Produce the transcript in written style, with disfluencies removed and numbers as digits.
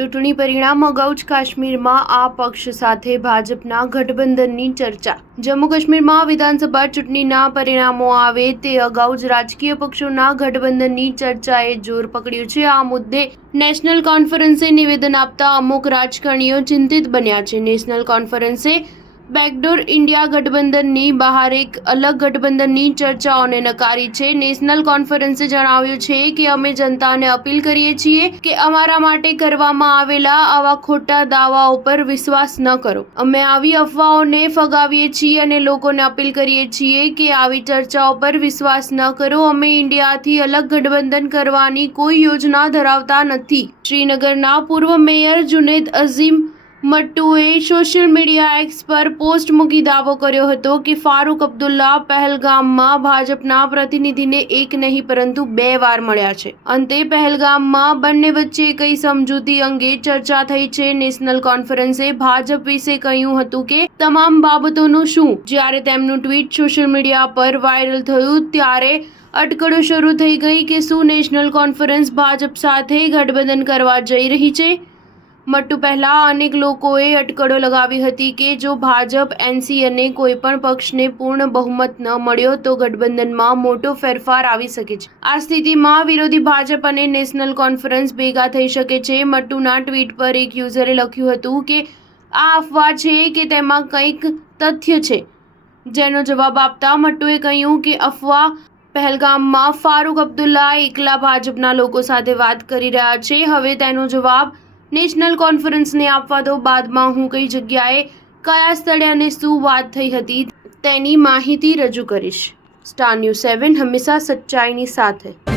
ચૂંટણી પરિણામ અગાઉ જ કાશ્મીરમાં આ પક્ષ સાથે ભાજપના ગઠબંધનની ચર્ચા। જમ્મુ કાશ્મીરમાં વિધાનસભા ચૂંટણીના પરિણામો આવે તે અગાઉ જ રાજકીય પક્ષોના ગઠબંધનની ચર્ચાએ જોર પકડ્યું છે। આ મુદ્દે નેશનલ કોન્ફરન્સે નિવેદન આપતા અમુક રાજકારણીઓ ચિંતિત બન્યા છે। નેશનલ કોન્ફરન્સે બેકડોર ઇન્ડિયા ગઠબંધનની બહાર એક અલગ ગઠબંધનની ચર્ચાઓને નકારી છે। નેશનલ કોન્ફરન્સે જણાવ્યું છે કે અમે જનતાને અપીલ કરીએ છીએ કે અમારા માટે કરવામાં આવેલા આવા ખોટા દાવાઓ પર વિશ્વાસ ન કરો। અમે આવી અફવાઓને ફગાવીએ છીએ અને લોકોને અપીલ કરીએ છીએ કે આવી ચર્ચાઓ પર વિશ્વાસ ન કરો। અમે ઇન્ડિયાથી અલગ ગઠબંધન કરવાની કોઈ યોજના ધરાવતા નથી। શ્રીનગરના પૂર્વ મેયર જુનેદ અઝીમ મટ્ટુએ સોશિયલ મીડિયા એક્સ પર પોસ્ટ મૂકી દાવો કર્યો હતો કે ફારૂક અબ્દુલ્લા પહેલગામમાં ભાજપના પ્રતિનિધિને એક નહીં પરંતુ 2 વાર મળ્યા છે। અંતે પહેલગામમાં બંને વચ્ચે કઈ સમજૂતી અંગે ચર્ચા થઈ છે। નેશનલ કોન્ફરન્સે ભાજપ વિશે કહ્યું હતું કે તમામ બાબતોનું શું। જ્યારે તેમનું ટ્વીટ સોશિયલ મીડિયા પર વાયરલ થયું ત્યારે અટકળો શરૂ થઈ ગઈ કે શું નેશનલ કોન્ફરન્સ ભાજપ સાથે ગઠબંધન કરવા જઈ રહી છે। મટ્ટુ પહેલા અનેક લોકોએ અટકળો લગાવી હતી કે જો ભાજપ એનસી અને કોઈપણ પક્ષને પૂર્ણ બહુમત ન મળ્યો તો ગઠબંધનમાં મોટો ફેરફાર આવી શકે છે। આ સ્થિતિમાં વિરોધી ભાજપ અને નેશનલ કોન્ફરન્સ ભેગા થઈ શકે છે। મટ્ટુના ટ્વીટ પર એક યુઝરે લખ્યું હતું કે આ અફવા છે કે તેમાં કંઈક તથ્ય છે, જેનો જવાબ આપતા મટ્ટુએ કહ્યું કે અફવા પહેલગામમાં ફારૂક અબ્દુલ્લા એકલા ભાજપના લોકો સાથે વાત કરી રહ્યા છે। હવે તેનો જવાબ નેશનલ કોન્ફરન્સને આપવા દો। બાદમાં હું કઈ જગ્યાએ, કયા સ્થળે અને શું વાત થઈ હતી તેની માહિતી રજૂ કરીશ। સ્ટાર ન્યૂઝ 7 હંમેશા સચ્ચાઈની સાથે।